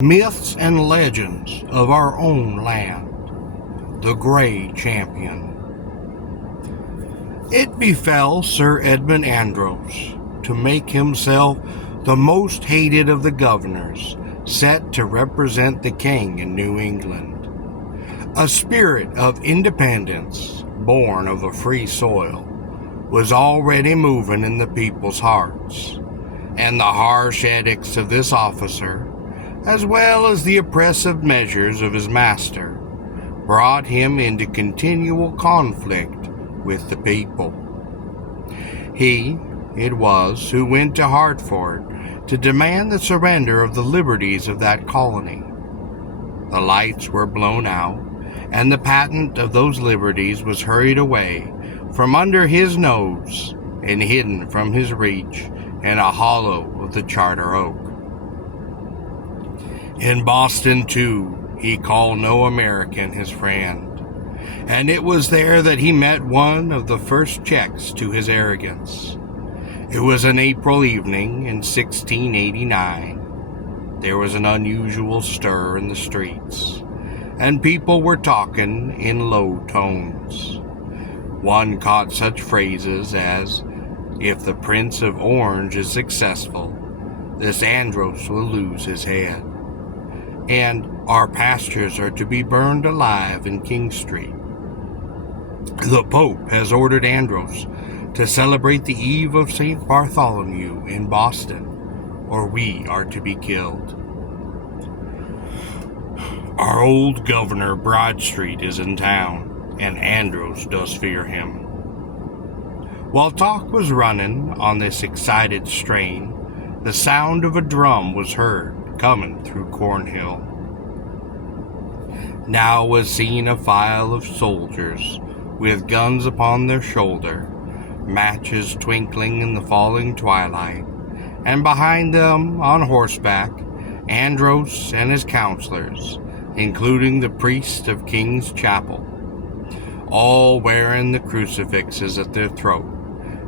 Myths and legends of our own land. The Grey Champion. It befell Sir Edmund Andros to make himself the most hated of the governors, set to represent the king in New England. A spirit of independence, born of a free soil, was already moving in the people's hearts, and the harsh edicts of this officer, as well as the oppressive measures of his master, brought him into continual conflict with the people. He it was who went to Hartford to demand the surrender of the liberties of that colony. The lights were blown out, and the patent of those liberties was hurried away from under his nose and hidden from his reach in a hollow of the charter oak. In Boston, too, he called no American his friend, and it was there that he met one of the first checks to his arrogance. It was an April evening in 1689. There was an unusual stir in the streets, and people were talking in low tones. One caught such phrases as, "If the Prince of Orange is successful, this Andros will lose his head," and "Our pastures are to be burned alive in King Street." "The Pope has ordered Andros to celebrate the eve of St. Bartholomew in Boston, or we are to be killed." "Our old governor Bradstreet is in town, and Andros does fear him." While talk was running on this excited strain, the sound of a drum was heard coming through Cornhill. Now was seen a file of soldiers with guns upon their shoulder, matches twinkling in the falling twilight, and behind them, on horseback, Andros and his counselors, including the priest of King's Chapel, all wearing the crucifixes at their throat,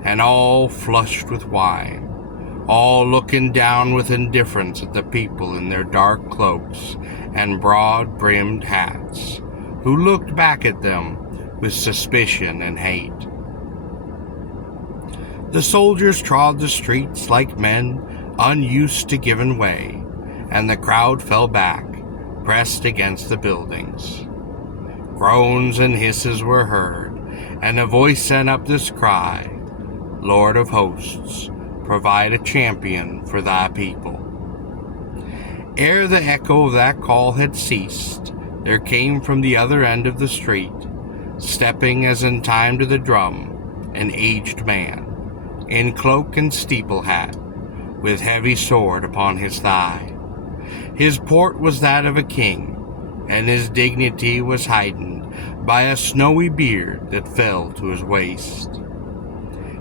and all flushed with wine, all looking down with indifference at the people in their dark cloaks and broad-brimmed hats, who looked back at them with suspicion and hate. The soldiers trod the streets like men unused to giving way, and the crowd fell back, pressed against the buildings. Groans and hisses were heard, and a voice sent up this cry, "Lord of hosts, provide a champion for thy people." Ere the echo of that call had ceased, there came from the other end of the street, stepping as in time to the drum, an aged man, in cloak and steeple hat, with heavy sword upon his thigh. His port was that of a king, and his dignity was heightened by a snowy beard that fell to his waist.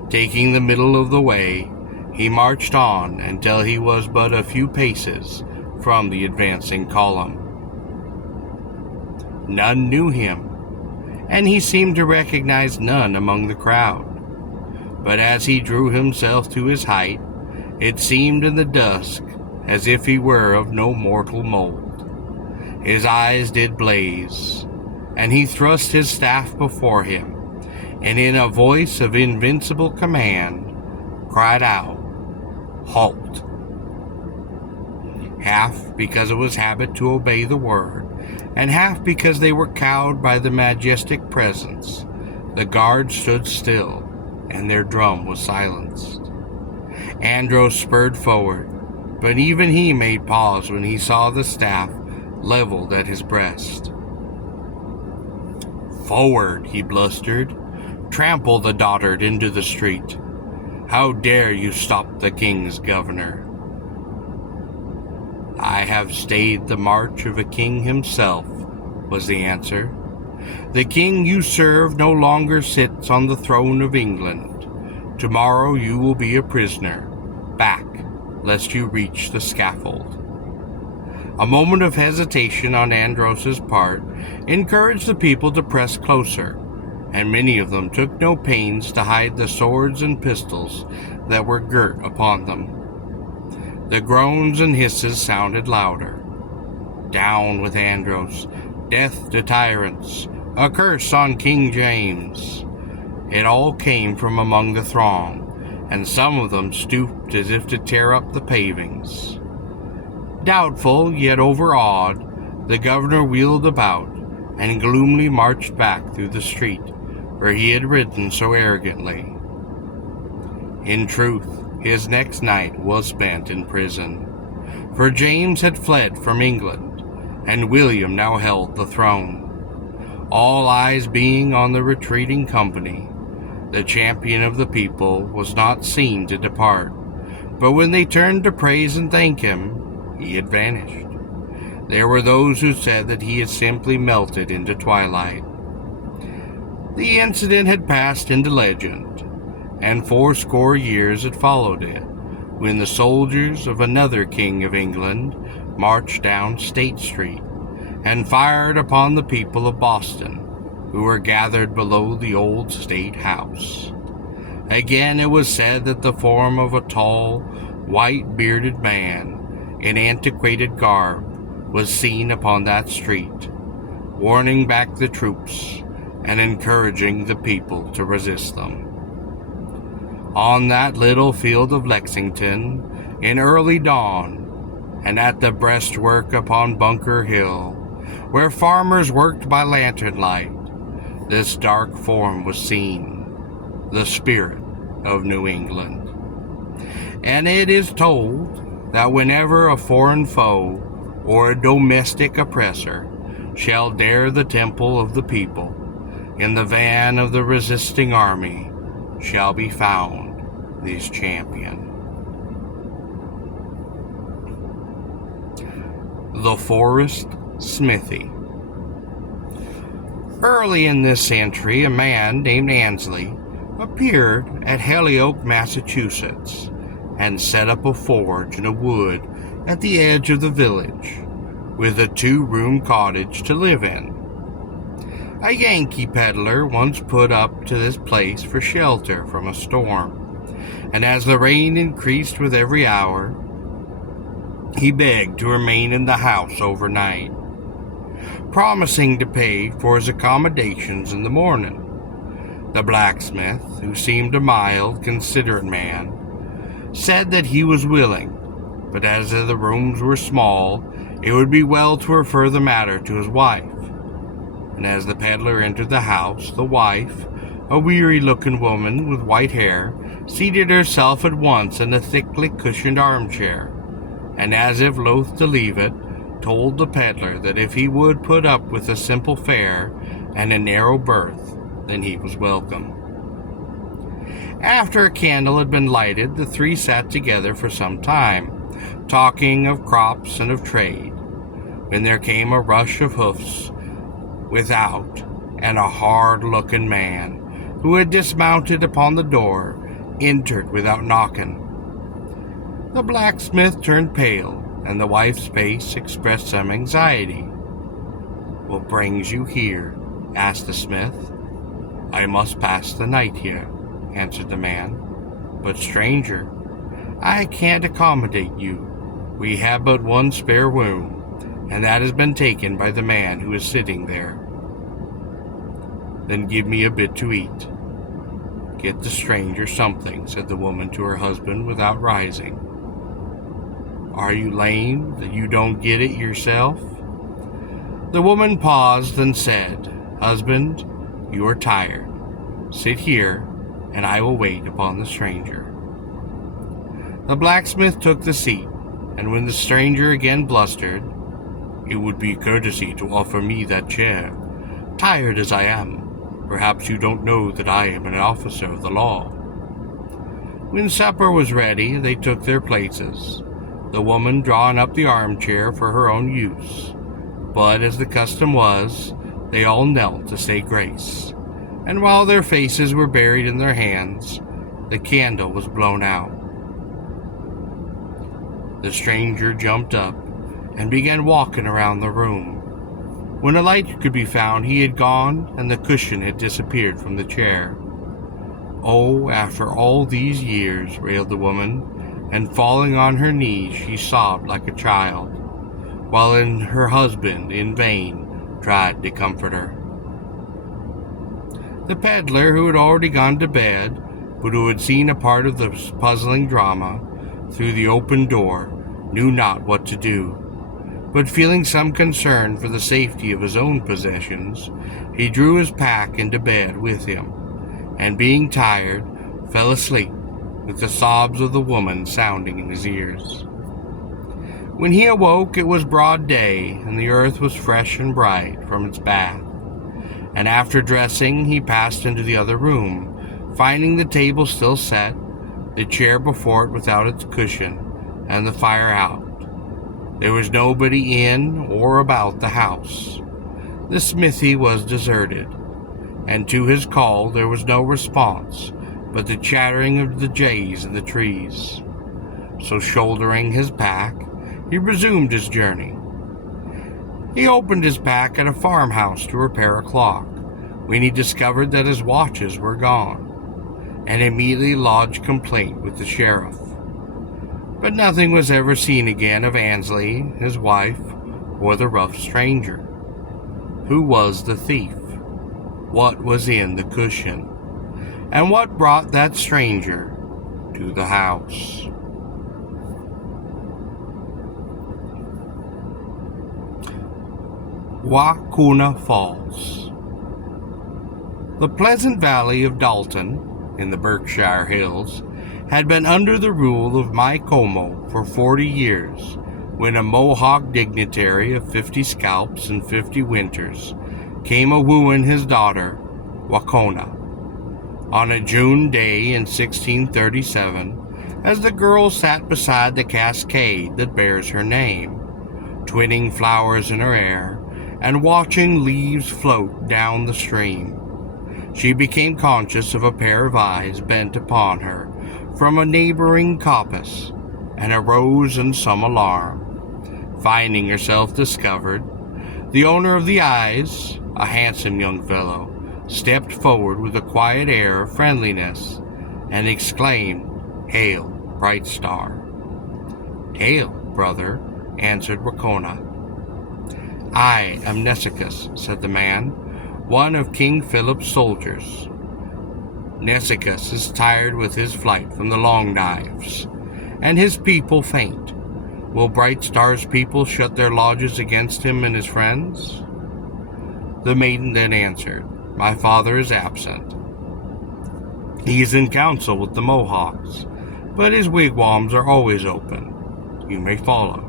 Taking the middle of the way, he marched on until he was but a few paces from the advancing column. None knew him, and he seemed to recognize none among the crowd. But as he drew himself to his height, it seemed in the dusk as if he were of no mortal mold. His eyes did blaze, and he thrust his staff before him, and in a voice of invincible command cried out, "Halt!" Half because it was habit to obey the word, and half because they were cowed by the majestic presence, the guard stood still, and their drum was silenced. Andros spurred forward, but even he made pause when he saw the staff leveled at his breast. "Forward," he blustered. "Trample the dotard into the street. How dare you stop the king's governor?" "I have stayed the march of a king himself," was the answer. "The king you serve no longer sits on the throne of England. Tomorrow you will be a prisoner. Back, lest you reach the scaffold." A moment of hesitation on Andros's part encouraged the people to press closer, and many of them took no pains to hide the swords and pistols that were girt upon them. The groans and hisses sounded louder. Down with Andros, death to tyrants, a curse on King James. It all came from among the throng, and some of them stooped as if to tear up the pavings. Doubtful, yet overawed, the governor wheeled about, and gloomily marched back through the street where he had ridden so arrogantly. In truth, his next night was spent in prison, for James had fled from England, and William now held the throne. All eyes being on the retreating company, the champion of the people was not seen to depart, but when they turned to praise and thank him, he had vanished. There were those who said that he had simply melted into twilight. The incident had passed into legend, and 80 years had followed it, when the soldiers of another king of England marched down State Street and fired upon the people of Boston, who were gathered below the old State House. Again it was said that the form of a tall, white-bearded man in antiquated garb was seen upon that street, warning back the troops and encouraging the people to resist them. On that little field of Lexington, in early dawn, and at the breastwork upon Bunker Hill, where farmers worked by lantern light, this dark form was seen, the spirit of New England. And it is told that whenever a foreign foe or a domestic oppressor shall dare the temple of the people, in the van of the resisting army shall be found this champion. The Forest Smithy. Early in this century, a man named Ansley appeared at Holyoke, Massachusetts, and set up a forge in a wood at the edge of the village, with a 2-room cottage to live in. A Yankee peddler once put up to this place for shelter from a storm, and as the rain increased with every hour, he begged to remain in the house overnight, promising to pay for his accommodations in the morning. The blacksmith, who seemed a mild, considerate man, said that he was willing, but as the rooms were small, it would be well to refer the matter to his wife. And as the peddler entered the house, the wife, a weary-looking woman with white hair, seated herself at once in a thickly cushioned armchair, and as if loath to leave it, told the peddler that if he would put up with a simple fare and a narrow berth, then he was welcome. After a candle had been lighted, the three sat together for some time, talking of crops and of trade, when there came a rush of hoofs without, and a hard-looking man, who had dismounted upon the door, entered without knocking. The blacksmith turned pale, and the wife's face expressed some anxiety. "What brings you here?" asked the smith. "I must pass the night here," answered the man. "But, stranger, I can't accommodate you. We have but one spare room, and that has been taken by the man who is sitting there." "Then give me a bit to eat." "Get the stranger something," said the woman to her husband without rising. "Are you lame that you don't get it yourself?" The woman paused and said, "Husband, you are tired. Sit here, and I will wait upon the stranger." The blacksmith took the seat, and when the stranger again blustered, "It would be courtesy to offer me that chair, tired as I am. Perhaps you don't know that I am an officer of the law." When supper was ready, they took their places, the woman drawing up the armchair for her own use. But, as the custom was, they all knelt to say grace, and while their faces were buried in their hands, the candle was blown out. The stranger jumped up and began walking around the room. When a light could be found, he had gone, and the cushion had disappeared from the chair. "Oh, after all these years," railed the woman, and falling on her knees, she sobbed like a child. while her husband in vain tried to comfort her. The peddler, who had already gone to bed, but who had seen a part of the puzzling drama through the open door, knew not what to do. But feeling some concern for the safety of his own possessions, he drew his pack into bed with him, and being tired, fell asleep, with the sobs of the woman sounding in his ears. When he awoke, it was broad day, and the earth was fresh and bright from its bath. And after dressing, he passed into the other room, finding the table still set, the chair before it without its cushion, and the fire out. There was nobody in or about the house. The smithy was deserted, and to his call there was no response but the chattering of the jays in the trees. So shouldering his pack, he resumed his journey. He opened his pack at a farmhouse to repair a clock, when he discovered that his watches were gone, and immediately lodged complaint with the sheriff. But nothing was ever seen again of Ansley, his wife, or the rough stranger. Who was the thief? What was in the cushion? And what brought that stranger to the house? Wakoona Falls. The pleasant valley of Dalton, in the Berkshire Hills, had been under the rule of Maikomo for 40 years, when a Mohawk dignitary of 50 scalps and 50 winters came a-wooing his daughter, Wakoona. On a June day in 1637, as the girl sat beside the cascade that bears her name, twinning flowers in her hair, and watching leaves float down the stream, she became conscious of a pair of eyes bent upon her from a neighboring coppice, and arose in some alarm. Finding herself discovered, the owner of the eyes, a handsome young fellow, stepped forward with a quiet air of friendliness, and exclaimed, "Hail, bright star." "Hail, brother," answered Wakoona. "I am Nesicus," said the man, "one of King Philip's soldiers. Nesicus is tired with his flight from the Long Knives, and his people faint. Will Bright Star's people shut their lodges against him and his friends?" The maiden then answered, "My father is absent. He is in council with the Mohawks, but his wigwams are always open. You may follow."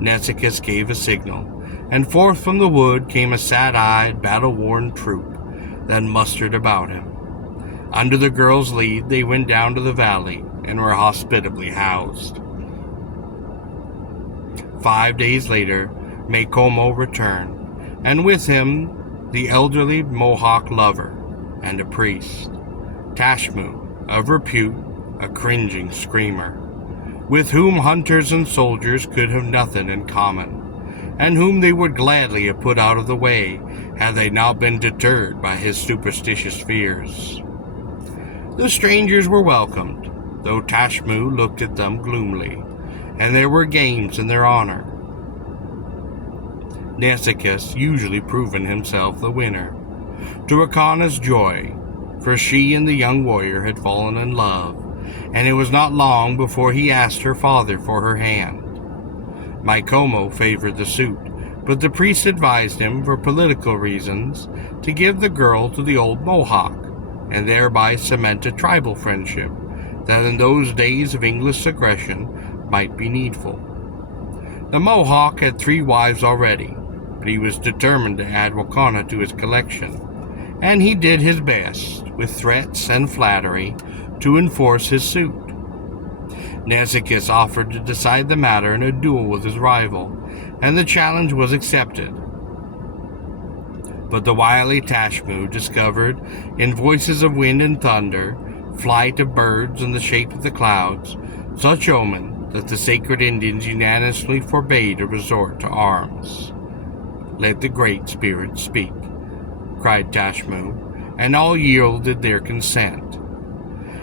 Nesicus gave a signal, and forth from the wood came a sad-eyed, battle-worn troop that mustered about him. Under the girl's lead, they went down to the valley and were hospitably housed. 5 days later, Maikomo returned, and with him the elderly Mohawk lover and a priest, Tashmu, of repute, a cringing screamer, with whom hunters and soldiers could have nothing in common, and whom they would gladly have put out of the way had they not been deterred by his superstitious fears. The strangers were welcomed, though Tashmu looked at them gloomily, and there were games in their honor, Nesicus usually proving himself the winner, to Wakoona's joy, for she and the young warrior had fallen in love, and it was not long before he asked her father for her hand. Maikomo favored the suit, but the priest advised him, for political reasons, to give the girl to the old Mohawk, and thereby cement a tribal friendship that in those days of English aggression might be needful. The Mohawk had 3 wives already, but he was determined to add Wakoona to his collection, and he did his best, with threats and flattery, to enforce his suit. Nesicus offered to decide the matter in a duel with his rival, and the challenge was accepted. But the wily Tashmu discovered, in voices of wind and thunder, flight of birds in the shape of the clouds, such omen that the sacred Indians unanimously forbade a resort to arms. "Let the Great Spirit speak," cried Tashmu, and all yielded their consent,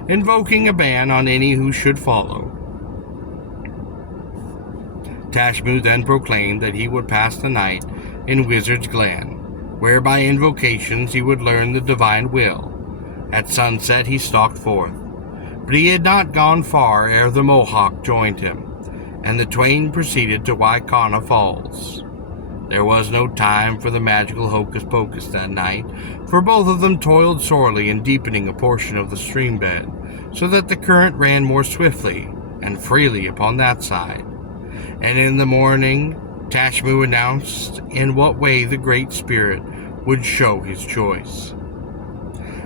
invoking a ban on any who should follow. Tashmu then proclaimed that he would pass the night in Wizard's Glen, where by invocations he would learn the divine will. At sunset he stalked forth, but he had not gone far ere the Mohawk joined him, and the twain proceeded to Wakoona Falls. There was no time for the magical hocus-pocus that night, for both of them toiled sorely in deepening a portion of the stream bed, so that the current ran more swiftly and freely upon that side. And in the morning, Tashmu announced in what way the Great Spirit would show his choice.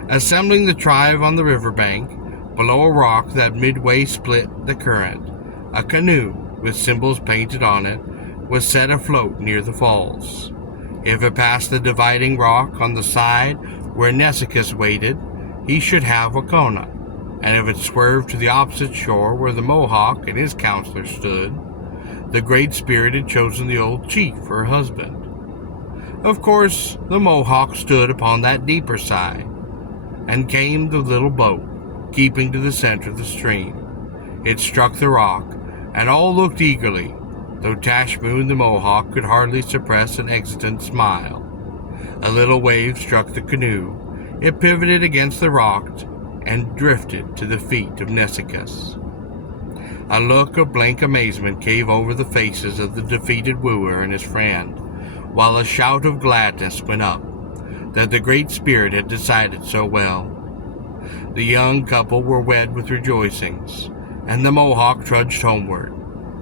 Assembling the tribe on the riverbank, below a rock that midway split the current, a canoe with symbols painted on it was set afloat near the falls. If it passed the dividing rock on the side where Nesicus waited, he should have Wakoona, and if it swerved to the opposite shore where the Mohawk and his counselor stood, the Great Spirit had chosen the old chief for her husband. Of course, the Mohawk stood upon that deeper side, and came the little boat, keeping to the center of the stream. It struck the rock, and all looked eagerly, though Tashmu and the Mohawk could hardly suppress an exultant smile. A little wave struck the canoe, it pivoted against the rock, and drifted to the feet of Nesicus. A look of blank amazement came over the faces of the defeated wooer and his friend, while a shout of gladness went up, that the Great Spirit had decided so well. The young couple were wed with rejoicings, and the Mohawk trudged homeward,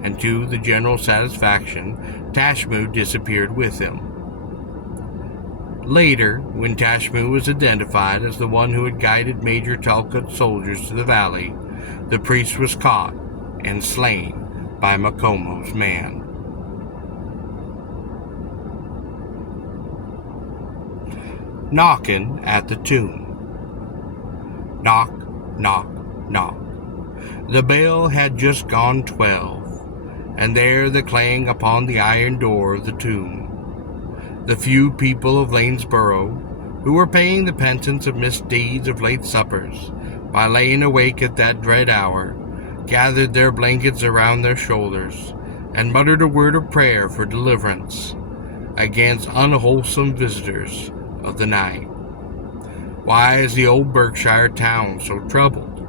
and to the general satisfaction, Tashmu disappeared with him. Later, when Tashmu was identified as the one who had guided Major Talcott's soldiers to the valley, the priest was caught and slain by Macomo's man. Knocking at the tomb. Knock, knock, knock. The bell had just gone 12, and there the clang upon the iron door of the tomb. The few people of Lanesborough, who were paying the penance of misdeeds of late suppers by laying awake at that dread hour, gathered their blankets around their shoulders, and muttered a word of prayer for deliverance against unwholesome visitors of the night. Why is the old Berkshire town so troubled?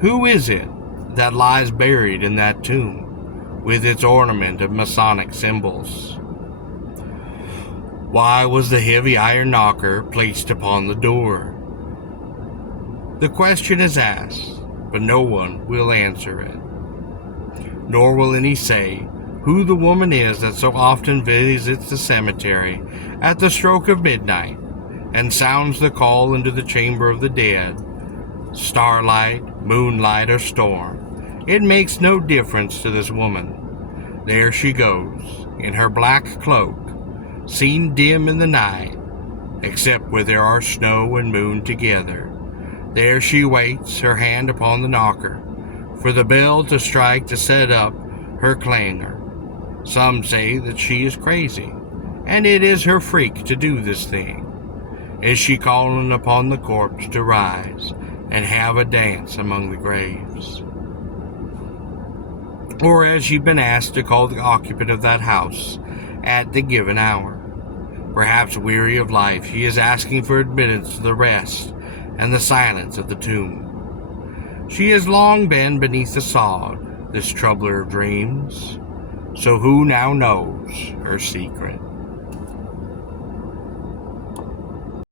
Who is it that lies buried in that tomb, with its ornament of Masonic symbols? Why was the heavy iron knocker placed upon the door? The question is asked, but no one will answer it. Nor will any say who the woman is that so often visits the cemetery at the stroke of midnight and sounds the call into the chamber of the dead. Starlight, moonlight, or storm, it makes no difference to this woman. There she goes, in her black cloak, seen dim in the night, except where there are snow and moon together. There she waits, her hand upon the knocker, for the bell to strike to set up her clangor. Some say that she is crazy, and it is her freak to do this thing. Is she calling upon the corpse to rise and have a dance among the graves? Or has she been asked to call the occupant of that house at the given hour? Perhaps weary of life, she is asking for admittance to the rest and the silence of the tomb. She has long been beneath the sod, this troubler of dreams. So who now knows her secret?